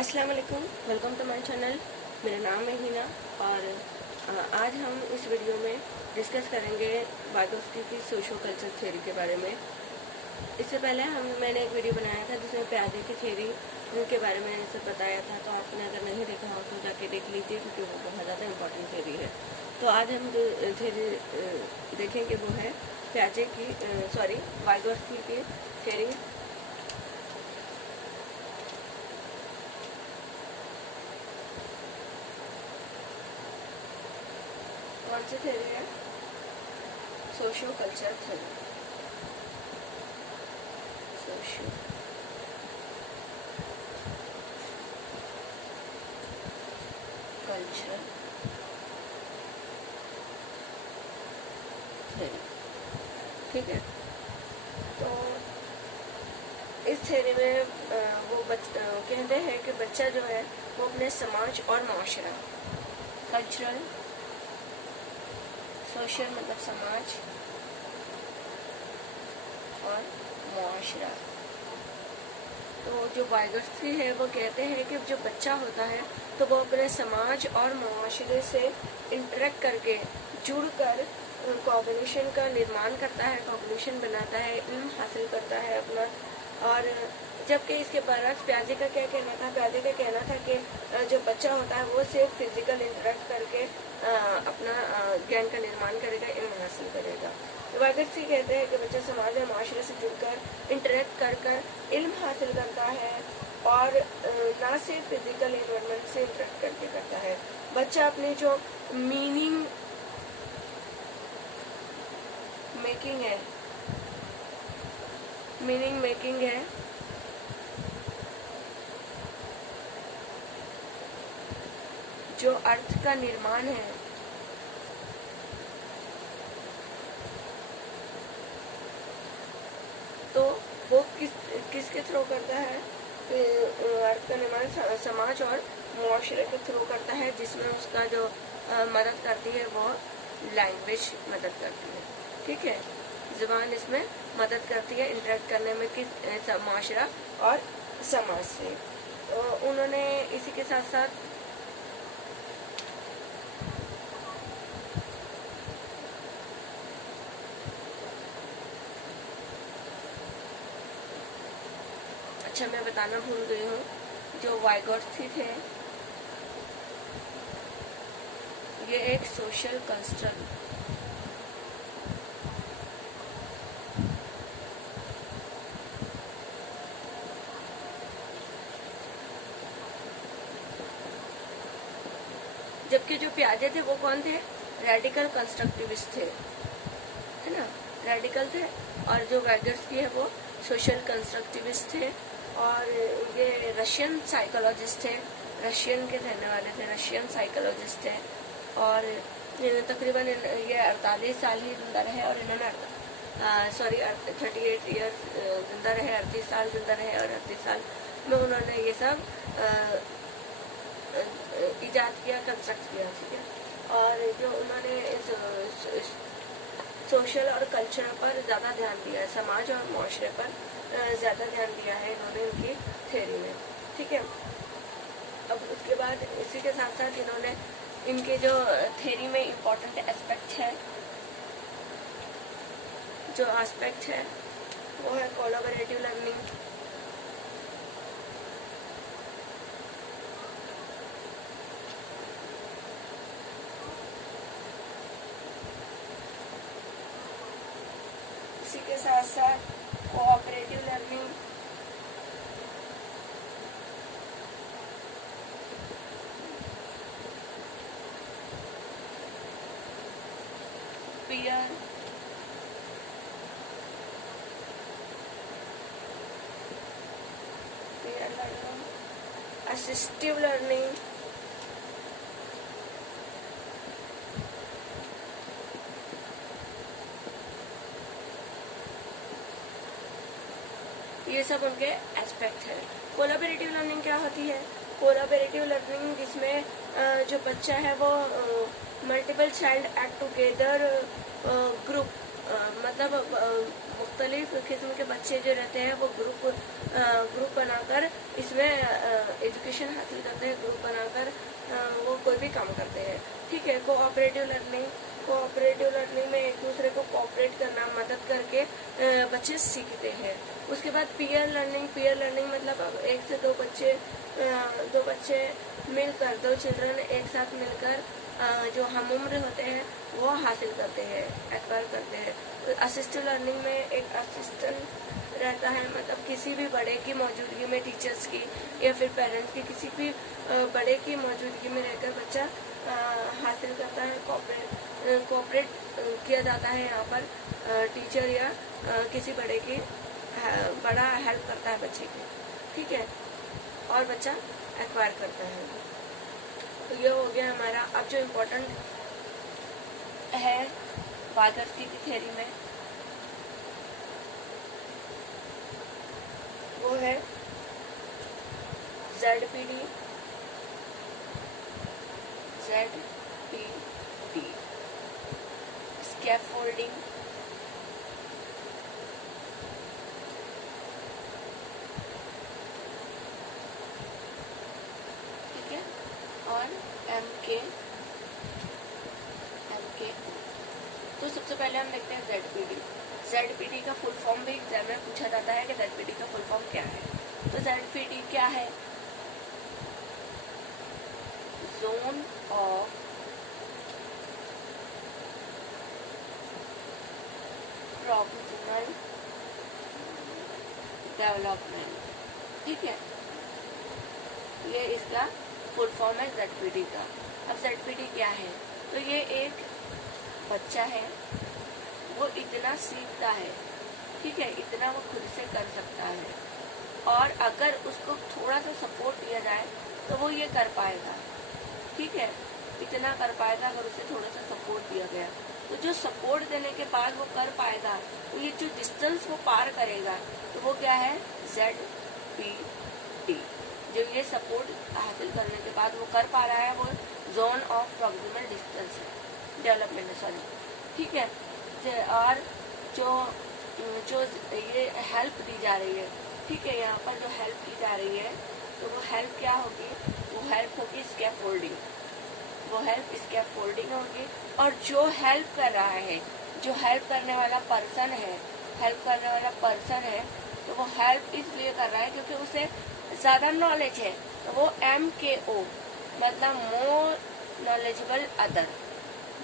अस्सलाम वालेकुम, welcome to my channel. मेरा नाम है हिना और आज हम इस वीडियो में डिस्कस करेंगे वाइगोत्स्की की सोशो कल्चर थ्योरी के बारे में। इससे पहले मैंने एक वीडियो बनाया था जिसमें प्याजे की थ्योरी के बारे में सब बताया था, तो आपने अगर नहीं देखा हो तो जाके देख लीजिए क्योंकि वो बहुत ज़्यादा इम्पोर्टेंट थ्योरी है। तो आज हम जो थ्योरी देखेंगे वो है प्याजे की वाइगोत्स्की की थ्योरी। कौन सी थ्योरी है? Socio culture theory. Socio culture theory, ठीक है। तो इस थ्योरी में वो कहते हैं कि बच्चा जो है वो अपने समाज और माशरा, कल्चरल सोशल मतलब समाज और मुआशरा। तो जो वाइगोत्स्की है वो कहते हैं कि जो बच्चा होता है तो वो अपने समाज और मुआशरे से इंटरेक्ट करके जुड़कर कॉग्निशन का निर्माण करता है, कॉग्निशन बनाता है, इल्म हासिल करता है अपना। और जबकि इसके बरक्स प्याजे का क्या कहना था? प्याजे का कहना था कि जो बच्चा होता है वो सिर्फ फिजिकल इंटरेक्ट करके अपना ज्ञान का निर्माण करेगा, इल्म हासिल करेगा। वाइगोत्स्की कहते हैं कि बच्चा समाज और माशरे से जुड़कर इंटरेक्ट कर इल्म हासिल करता है और ना सिर्फ फिजिकल इन्वायरमेंट से इंटरेक्ट करके करता है। बच्चा अपनी जो मीनिंग मेकिंग है जो अर्थ का निर्माण है, तो वो किसके थ्रू करता है? अर्थ का निर्माण समाज और मुआशरे के थ्रू करता है, जिसमें उसका जो मदद करती है वो लैंग्वेज मदद करती है, ठीक है। ज़ुबान इसमें मदद करती है इंटरेक्ट करने में किस मुआशरा और समाज से। उन्होंने इसी के साथ साथ मैं बताना भूल गई हूँ, जो वाइगोत्स्की थे ये एक सोशल कंस्ट्रक्ट जबकि जो प्याजे थे वो कौन थे? रेडिकल कंस्ट्रक्टिविस्ट थे, है ना, रेडिकल थे। और जो वाइगोत्स्की है वो सोशल कंस्ट्रक्टिविस्ट थे। और ये रशियन साइकोलॉजिस्ट थे, रशियन के रहने वाले थे, रशियन साइकोलॉजिस्ट थे। और तकरीबन ये 48 साल ही जिंदा रहे और इन्होंने 38 ईयर्स जिंदा रहे, 38 साल जिंदा रहे और 38 साल में उन्होंने ये सब इजाद किया, कंस्ट्रक्ट किया, ठीक है। और जो उन्होंने सोशल और कल्चर पर ज़्यादा ध्यान दिया है, समाज और मुआशरे पर ज़्यादा ध्यान दिया है इन्होंने इनकी थ्योरी में, ठीक है। अब उसके बाद इसी के साथ साथ इन्होंने इनके जो थ्योरी में इम्पोर्टेंट एस्पेक्ट है वो है कोलैबोरेटिव लर्निंग, इसी के साथ साथ cooperative learning, peer learning, assistive learning, ये सब उनके एस्पेक्ट है। कोलैबोरेटिव लर्निंग क्या होती है? कोलैबोरेटिव लर्निंग जिसमें जो बच्चा है वो multiple child act together group मतलब मुख्तलिफ किस्म के बच्चे जो रहते हैं वो ग्रुप बनाकर इसमें एजुकेशन हासिल करते हैं, ग्रुप बनाकर वो कोई भी काम करते हैं। ठीक है, कोऑपरेटिव लर्निंग में एक दूसरे को कोऑपरेट करना, मदद करके बच्चे सीखते हैं। उसके बाद पीयर लर्निंग मतलब अब एक से दो बच्चे मिलकर, दो चिल्ड्रन एक साथ मिलकर जो हम उम्र होते हैं वो हासिल करते हैं, एक्वायर करते हैं। असिस्टिव लर्निंग में एक असिस्टेंट रहता है, मतलब किसी भी बड़े की मौजूदगी में, टीचर्स की या फिर पेरेंट्स की, किसी भी बड़े की मौजूदगी में रहकर बच्चा हासिल करता है, कोऑपरेट किया जाता है। यहाँ पर टीचर या किसी बड़े की बड़ा हेल्प करता है बच्चे की। ठीक है, और बच्चा एक्वायर करता है। तो ये हो गया हमारा। अब जो इम्पोर्टेंट है वाइगर्स्की की थ्योरी में वो है ZPD, स्कैफोल्डिंग, ठीक है, और MKO। तो सबसे पहले हम देखते हैं ZPD का फुल फॉर्म भी एग्जाम में पूछा जाता है कि ZPD का फुल फॉर्म क्या है। तो ZPD क्या है? Zone of proximal development. ठीक है, ये इसका फुल फॉर्म है ZPD का। अब ZPD क्या है? तो ये एक बच्चा है, वो इतना सीखता है, ठीक है, इतना वो खुद से कर सकता है, और अगर उसको थोड़ा सा सपोर्ट दिया जाए तो वो ये कर पाएगा। ठीक है, इतना कर पाएगा अगर उसे थोड़ा सा सपोर्ट दिया गया। तो जो सपोर्ट देने के बाद वो कर पाएगा, तो ये जो डिस्टेंस वो पार करेगा तो वो क्या है? ZPD। जो ये सपोर्ट हासिल करने के बाद वो कर पा रहा है, वो जोन ऑफ प्रॉक्सिमल डिस्टेंस है, डेवलपमेंट, सॉरी। ठीक है, और जो ये हेल्प दी जा रही है, ठीक है, यहाँ पर जो हेल्प की जा रही है तो वो हेल्प क्या होगी? वो हेल्प होगी स्कैफोल्डिंग, वो हेल्प स्कैफोल्डिंग होगी। और जो हेल्प कर रहा है, जो हेल्प करने वाला पर्सन है, तो वो हेल्प इसलिए कर रहा है क्योंकि उसे ज़्यादा नॉलेज है, तो वो MKO मतलब मोर नॉलेजेबल अदर।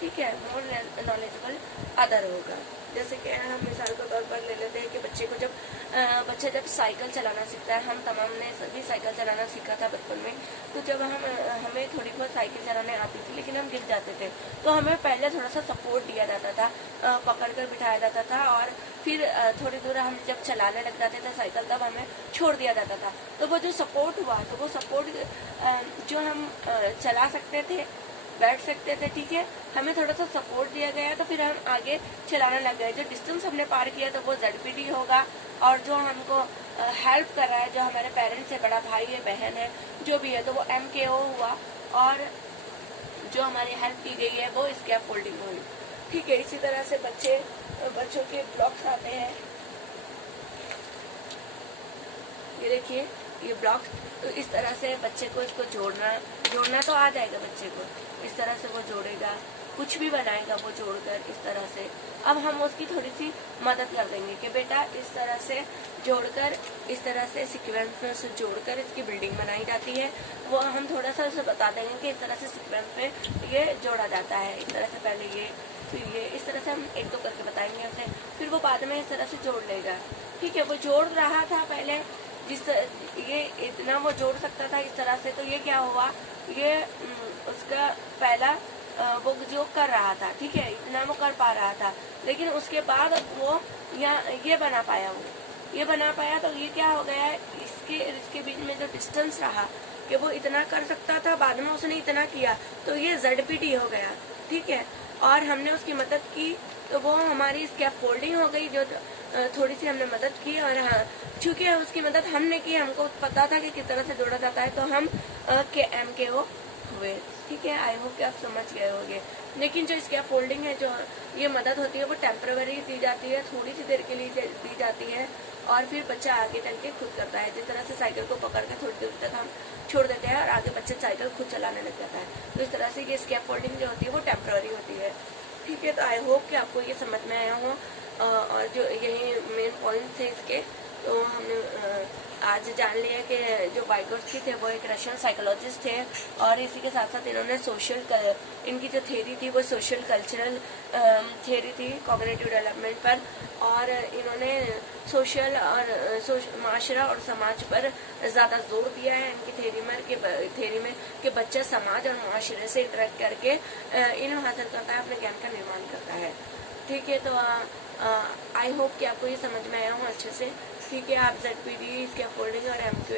ठीक है, मोर नॉलेजेबल अदर होगा। जैसे कि हम मिसाल के तौर पर ले लेते हैं कि बच्चा जब साइकिल चलाना सीखता है, हम तमाम ने सभी साइकिल चलाना सीखा था बचपन में। तो जब हमें थोड़ी बहुत साइकिल चलाने आती थी, लेकिन हम गिर जाते थे, तो हमें पहले थोड़ा सा सपोर्ट दिया जाता था, पकड़ कर बिठाया जाता था, और फिर थोड़ी दूर हम जब चलाने लग जाते थे साइकिल, तब हमें छोड़ दिया जाता था। तो वो जो सपोर्ट हुआ, तो वो सपोर्ट जो हम चला सकते थे, बैठ सकते थे, ठीक है, हमें थोड़ा सा सपोर्ट दिया गया तो फिर हम आगे चलाने लग गए। जो डिस्टेंस हमने पार किया तो वो ZPD होगा, और जो हमको हेल्प कर रहा है, जो हमारे पेरेंट्स है, बड़ा भाई है, बहन है, जो भी है, तो वो MKO हुआ, और जो हमारी हेल्प की गई है वो स्कैफोल्डिंग हुई। ठीक है, इसी तरह से बच्चों के ब्लॉक्स आते हैं। ये देखिए, ये ब्लॉक्स, तो इस तरह से बच्चे को इसको जोड़ना तो आ जाएगा बच्चे को। इस तरह से वो जोड़ेगा, कुछ भी बनाएगा वो जोड़कर इस तरह से। अब हम उसकी थोड़ी सी मदद कर देंगे कि बेटा इस तरह से जोड़कर, इस तरह से सीक्वेंस में से जोड़कर इसकी बिल्डिंग बनाई जाती है। वो हम थोड़ा सा उसे बता देंगे कि इस तरह से सीक्वेंस में ये जोड़ा जाता है, इस तरह से पहले ये, फिर ये, इस तरह से हम एक दो करके बताएंगे उसे, फिर वो बाद में इस तरह से जोड़ लेगा। ठीक है, वो जोड़ रहा था पहले, ये इतना वो जोड़ सकता था इस तरह से, तो ये क्या हुआ, ये उसका पहला वो जो कर रहा था, ठीक है, इतना वो कर पा रहा था, लेकिन उसके बाद वो ये बना पाया, तो ये क्या हो गया, इसके बीच में जो डिस्टेंस रहा कि वो इतना कर सकता था, बाद में उसने इतना किया, तो ये ZPD हो गया। ठीक है, और हमने उसकी मदद की तो वो हमारी स्कैफोल्डिंग हो गई, जो थोड़ी सी हमने मदद की। और हाँ, चूंकि उसकी मदद हमने की, हमको पता था कि किस तरह से जोड़ा जाता है, तो हम MKO हुए। ठीक है, आई होप कि आप समझ गए होंगे। लेकिन जो स्कैप फोल्डिंग है, जो ये मदद होती है, वो टेम्पररी दी जाती है, थोड़ी सी देर के लिए दी जाती है, और फिर बच्चा आगे चल के खुद करता है। जिस तरह से साइकिल को पकड़ के थोड़ी देर तक हम छोड़ देते हैं और आगे बच्चा साइकिल खुद चलाने लग जाता है। तो इस तरह से ये स्कैप फोल्डिंग जो होती है वो टेम्पररी होती है। ठीक है, तो आई होप कि आपको ये समझ में आया हो, और जो यही मेन पॉइंट थे इसके। तो हमने आज जान लिया कि जो वाइगोत्स्की थे वो एक रशियन साइकोलॉजिस्ट थे, और इसी के साथ साथ इन्होंने इनकी जो थ्योरी थी वो सोशल कल्चरल थ्योरी थी कॉग्निटिव डेवलपमेंट पर, और इन्होंने सोशल और माशरा और समाज पर ज़्यादा जोर दिया है इनकी थ्योरी में कि बच्चा समाज और माशरे से इंटरेक्ट करके इन्हें हासिल करता है, अपने ज्ञान का निर्माण करता है। ठीक है, तो आई होप कि आपको ये समझ में आया हूँ अच्छे से। ठीक है, आप ZPD, स्कैप फोल्डिंग और MQ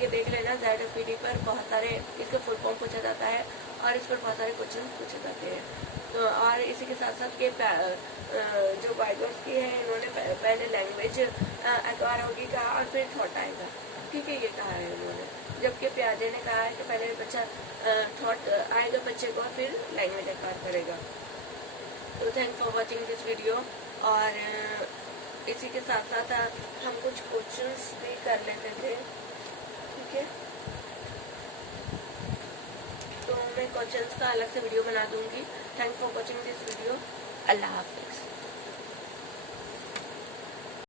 ये देख लेना। ZPD पर बहुत सारे इसका फुल फॉर्म पूछा जाता है और इस पर बहुत सारे क्वेश्चन पूछे जाते हैं। तो और इसी के साथ साथ के जो वाइगोत्स्की है, इन्होंने पहले लैंग्वेज एक्वायर होगी कहा और फिर थॉट आएगा। ठीक है, ये कहा है इन्होंने, जबकि प्याजे ने कहा है कि पहले बच्चा थॉट आएगा बच्चे को, फिर लैंग्वेज एक्वायर करेगा। तो thanks for watching this video. और इसी के साथ साथ हम कुछ क्वेश्चंस भी कर लेते थे। ठीक है, तो मैं क्वेश्चंस का अलग से वीडियो बना दूंगी। Thanks for watching this video. अल्लाह हाफिज़।